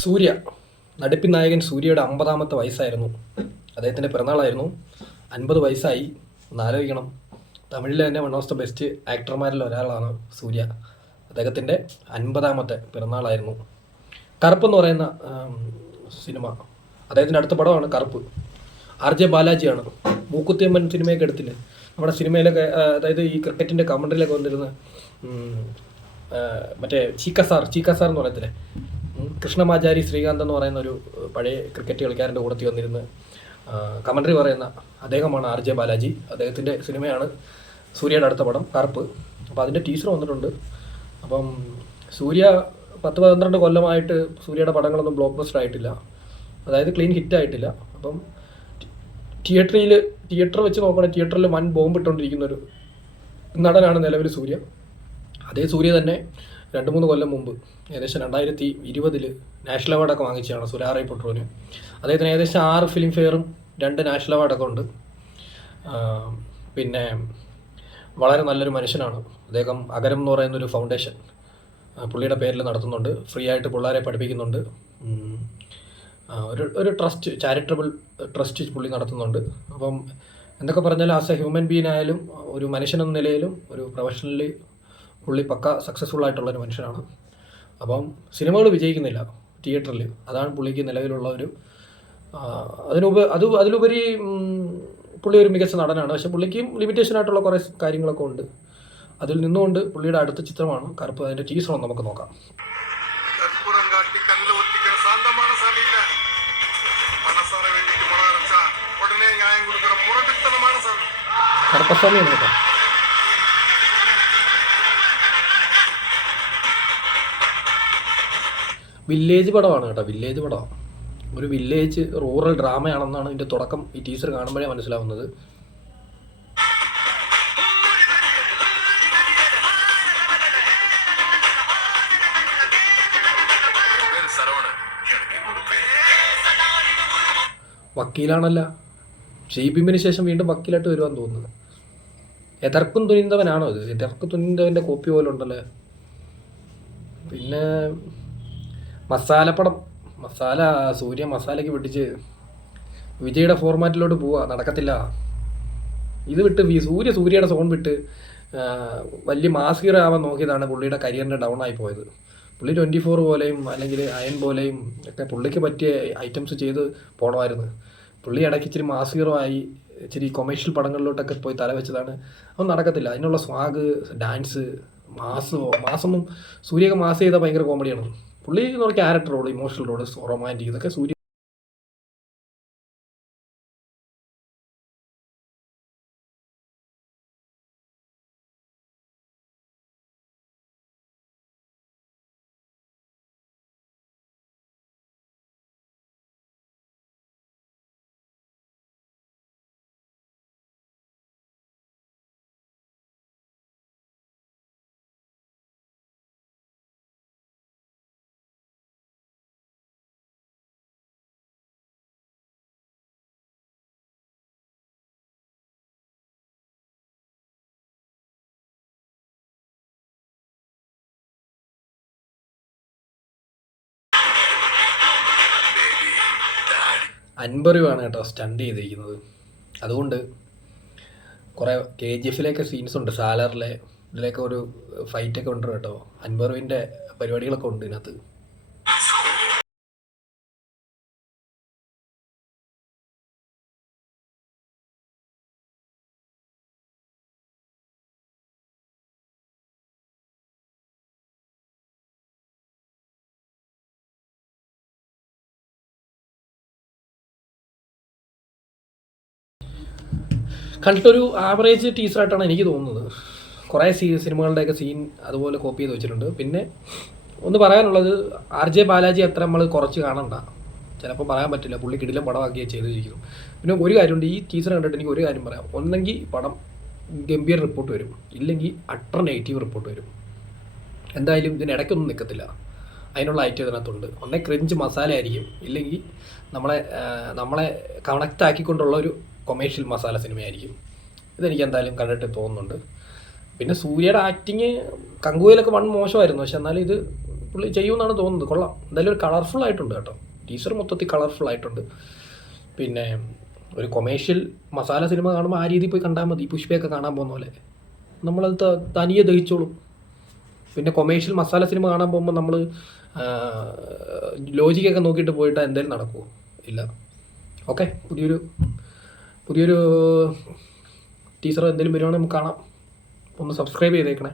സൂര്യ, നടിപ്പിൻ നായകൻ സൂര്യയുടെ 50ാമത്തെ വയസ്സായിരുന്നു. അദ്ദേഹത്തിൻ്റെ പിറന്നാളായിരുന്നു. 50 വയസ്സായി. ഒന്ന് ആലോചിക്കണം. തമിഴിലെ തന്നെ വൺ ഓഫ് ദ ബെസ്റ്റ് ആക്ടർമാരിൽ ഒരാളാണ് സൂര്യ. അദ്ദേഹത്തിൻ്റെ 50ാമത്തെ പിറന്നാളായിരുന്നു. കറുപ്പ് എന്ന് പറയുന്ന സിനിമ, അദ്ദേഹത്തിൻ്റെ അടുത്ത പടമാണ് കറുപ്പ്. RJ ബാലാജിയാണ്. മൂക്കുത്തിയമ്മൻ സിനിമയൊക്കെ എടുത്തില്ലേ നമ്മുടെ സിനിമയിലൊക്കെ, അതായത് ഈ ക്രിക്കറ്റിൻ്റെ കമൻട്രിയിലൊക്കെ വന്നിരുന്ന മറ്റേ ചീക്കസാർ എന്ന് പറയത്തില്ലേ, കൃഷ്ണമാചാരി ശ്രീകാന്ത് എന്ന് പറയുന്ന ഒരു പഴയ ക്രിക്കറ്റ് കളിക്കാരൻ്റെ കൂടത്തിൽ വന്നിരുന്ന് കമൻട്രി പറയുന്ന അദ്ദേഹമാണ് RJ ബാലാജി. അദ്ദേഹത്തിൻ്റെ സിനിമയാണ് സൂര്യയുടെ അടുത്ത പടം കറുപ്പ്. അപ്പോൾ അതിൻ്റെ ടീസർ വന്നിട്ടുണ്ട്. അപ്പം സൂര്യ 10-12 കൊല്ലമായിട്ട് സൂര്യയുടെ പടങ്ങളൊന്നും ബ്ലോക്ക് ബസ്റ്റർ ആയിട്ടില്ല, അതായത് ക്ലീൻ ഹിറ്റ് ആയിട്ടില്ല. അപ്പം തിയേറ്റർ വെച്ച് നോക്കുകയാണെങ്കിൽ തിയേറ്ററിൽ വൻ ബോംബ് ഇട്ടുകൊണ്ടിരിക്കുന്നൊരു നടനാണ് നിലവിൽ സൂര്യ. അതേ സൂര്യ തന്നെ 2-3 കൊല്ലം മുമ്പ്, ഏകദേശം 2020 നാഷണൽ അവാർഡൊക്കെ വാങ്ങിച്ചതാണ് സുരാറൈ പൊട്രോന്. അദ്ദേഹത്തിന് ഏകദേശം 6 ഫിലിം ഫെയറും 2 നാഷണൽ അവാർഡൊക്കെ ഉണ്ട്. പിന്നെ വളരെ നല്ലൊരു മനുഷ്യനാണ് അദ്ദേഹം. അകരം എന്ന് പറയുന്നൊരു ഫൗണ്ടേഷൻ പുള്ളിയുടെ പേരിൽ നടത്തുന്നുണ്ട്. ഫ്രീ ആയിട്ട് പിള്ളേരെ പഠിപ്പിക്കുന്നുണ്ട്. ഒരു ട്രസ്റ്റ്, ചാരിറ്റബിൾ ട്രസ്റ്റ് പുള്ളി നടത്തുന്നുണ്ട്. അപ്പം എന്തൊക്കെ പറഞ്ഞാലും ആസ് എ ഹ്യൂമൻ ബീങ് ആയാലും ഒരു മനുഷ്യനെന്ന നിലയിലും ഒരു പ്രൊഫഷണലി പുള്ളി പക്ക സക്സസ്ഫുൾ ആയിട്ടുള്ളൊരു മനുഷ്യനാണ്. അപ്പം സിനിമകൾ വിജയിക്കുന്നില്ല തിയേറ്ററിൽ, അതാണ് പുള്ളിക്ക് നിലവിലുള്ള ഒരു അതിലുപരി പുള്ളി ഒരു മികച്ച നടനാണ്. പക്ഷെ പുള്ളിക്കും ലിമിറ്റേഷൻ ആയിട്ടുള്ള കുറേ കാര്യങ്ങളൊക്കെ ഉണ്ട്. അതിൽ നിന്നുകൊണ്ട് പുള്ളിയുടെ അടുത്ത ചിത്രമാണ് കറുപ്പ്. അതിൻ്റെ ടീസർ ഒന്ന് നമുക്ക് നോക്കാം. കറുപ്പസ്വാമി എന്ന് നോക്കാം. വില്ലേജ് പടമാണ് കേട്ടോ, വില്ലേജ് പടമാണ്. ഒരു വില്ലേജ് റൂറൽ ഡ്രാമയാണെന്നാണ് ഇതിൻ്റെ തുടക്കം ഈ ടീസർ കാണുമ്പോഴേ മനസ്സിലാവുന്നത്. വക്കീലാണല്ല, ഷീബിമിന് ശേഷം വീണ്ടും വക്കീലായിട്ട് വരുവാന്ന് തോന്നുന്നത്. എതർക്കും തുനിന്തവനാണോ ഇത്? എതർക്കും തുനിന്തവൻ്റെ കോപ്പി പോലെ ഉണ്ടല്ലേ. പിന്നെ മസാലപ്പടം, സൂര്യ മസാലയ്ക്ക് വെട്ടിച്ച് വിജയുടെ ഫോർമാറ്റിലോട്ട് പോവുക, നടക്കത്തില്ല. ഇത് വിട്ട് സൂര്യയുടെ സോൺ വിട്ട് വലിയ മാസ് ഹീറോ ആവാൻ നോക്കിയതാണ് പുള്ളിയുടെ കരിയറിൻ്റെ ഡൗൺ ആയി പോയത്. പുള്ളി 24 പോലെയും അല്ലെങ്കിൽ അയൺ പോലെയും ഒക്കെ പുള്ളിക്ക് പറ്റിയ ഐറ്റംസ് ചെയ്ത് പോകണമായിരുന്നു. പുള്ളി ഇടയ്ക്ക് ഇച്ചിരി മാസ് ഹീറോ ആയി ഇച്ചിരി കൊമേഴ്ഷ്യൽ പടങ്ങളിലോട്ടൊക്കെ പോയി തലവെച്ചതാണ്. അതൊന്നും നടക്കത്തില്ല. അതിനുള്ള സ്വാഗ്, ഡാൻസ്, മാസൊന്നും സൂര്യയൊക്കെ മാസ് ചെയ്താൽ ഭയങ്കര കോമഡിയാണ്. പുള്ളി എന്ന് പറഞ്ഞ character role, emotional role, romantic, ഇതൊക്കെ സൂര്യ അൻപറിവാണ് കേട്ടോ സ്റ്റണ്ട് ചെയ്തിരിക്കുന്നത്. അതുകൊണ്ട് കുറേ KGF സീൻസ് ഉണ്ട്, സാലറിലെ ഇതിലേക്ക് ഒരു ഫൈറ്റൊക്കെ ഉണ്ട് കേട്ടോ. അൻപറിവിൻ്റെ പരിപാടികളൊക്കെ ഉണ്ട് ഇതിനകത്ത്. കണ്ടിട്ടൊരു ആവറേജ് ടീച്ചറായിട്ടാണ് എനിക്ക് തോന്നുന്നത്. കുറേ സിനിമകളുടെയൊക്കെ സീൻ അതുപോലെ കോപ്പി ചെയ്ത് വെച്ചിട്ടുണ്ട്. പിന്നെ ഒന്ന് പറയാനുള്ളത്, RJ ബാലാജി അത്ര നമ്മൾ കുറച്ച് കാണണ്ട, ചിലപ്പോൾ പറയാൻ പറ്റില്ല. പുള്ളി കിടിലം പടമാക്കിയേ ചെയ്തിരിക്കുന്നു. പിന്നെ ഒരു കാര്യമുണ്ട്, ഈ ടീച്ചർ കണ്ടിട്ട് എനിക്ക് ഒരു കാര്യം പറയാം. ഒന്നെങ്കിൽ പടം ഗംഭീര റിപ്പോർട്ട് വരും, ഇല്ലെങ്കിൽ അട്ടർ നെഗറ്റീവ് റിപ്പോർട്ട് വരും. എന്തായാലും ഇതിനിടയ്ക്കൊന്നും നിൽക്കത്തില്ല. അതിനുള്ള ഐറ്റം ഇതിനകത്തുണ്ട്. ഒന്നേ ക്രിഞ്ച് മസാല ആയിരിക്കും, ഇല്ലെങ്കിൽ നമ്മളെ കണക്റ്റ് ആക്കിക്കൊണ്ടുള്ള ഒരു കൊമേഴ്ഷ്യൽ മസാല സിനിമയായിരിക്കും. ഇതെനിക്ക് എന്തായാലും കണ്ടിട്ട് തോന്നുന്നുണ്ട്. പിന്നെ സൂര്യയുടെ ആക്ടിങ് കങ്കുവയിലൊക്കെ മോശമായിരുന്നു, പക്ഷെ എന്നാലും ഇത് പുള്ളി ചെയ്യുമെന്നാണ് തോന്നുന്നത്. കൊള്ളാം, എന്തായാലും ഒരു കളർഫുൾ ആയിട്ടുണ്ട് കേട്ടോ. ടീസർ മൊത്തത്തിൽ കളർഫുൾ ആയിട്ടുണ്ട്. പിന്നെ ഒരു കൊമേഴ്ഷ്യൽ മസാല സിനിമ കാണുമ്പോൾ ആ രീതിയിൽ പോയി കണ്ടാൽ മതി. പുഷ്പയൊക്കെ കാണാൻ പോകുന്ന പോലെ നമ്മളത് തനിയെ ദഹിച്ചോളും. പിന്നെ കൊമേഴ്ഷ്യൽ മസാല സിനിമ കാണാൻ പോകുമ്പോൾ നമ്മൾ ലോജിക്കൊക്കെ നോക്കിയിട്ട് പോയിട്ട് എന്തെങ്കിലും നടക്കുമോ? ഇല്ല. ഓക്കെ, പുതിയൊരു ടീച്ചർ എന്തെങ്കിലും വരുവാണെങ്കിൽ നമുക്ക് കാണാം. ഒന്ന് സബ്സ്ക്രൈബ് ചെയ്തേക്കണേ.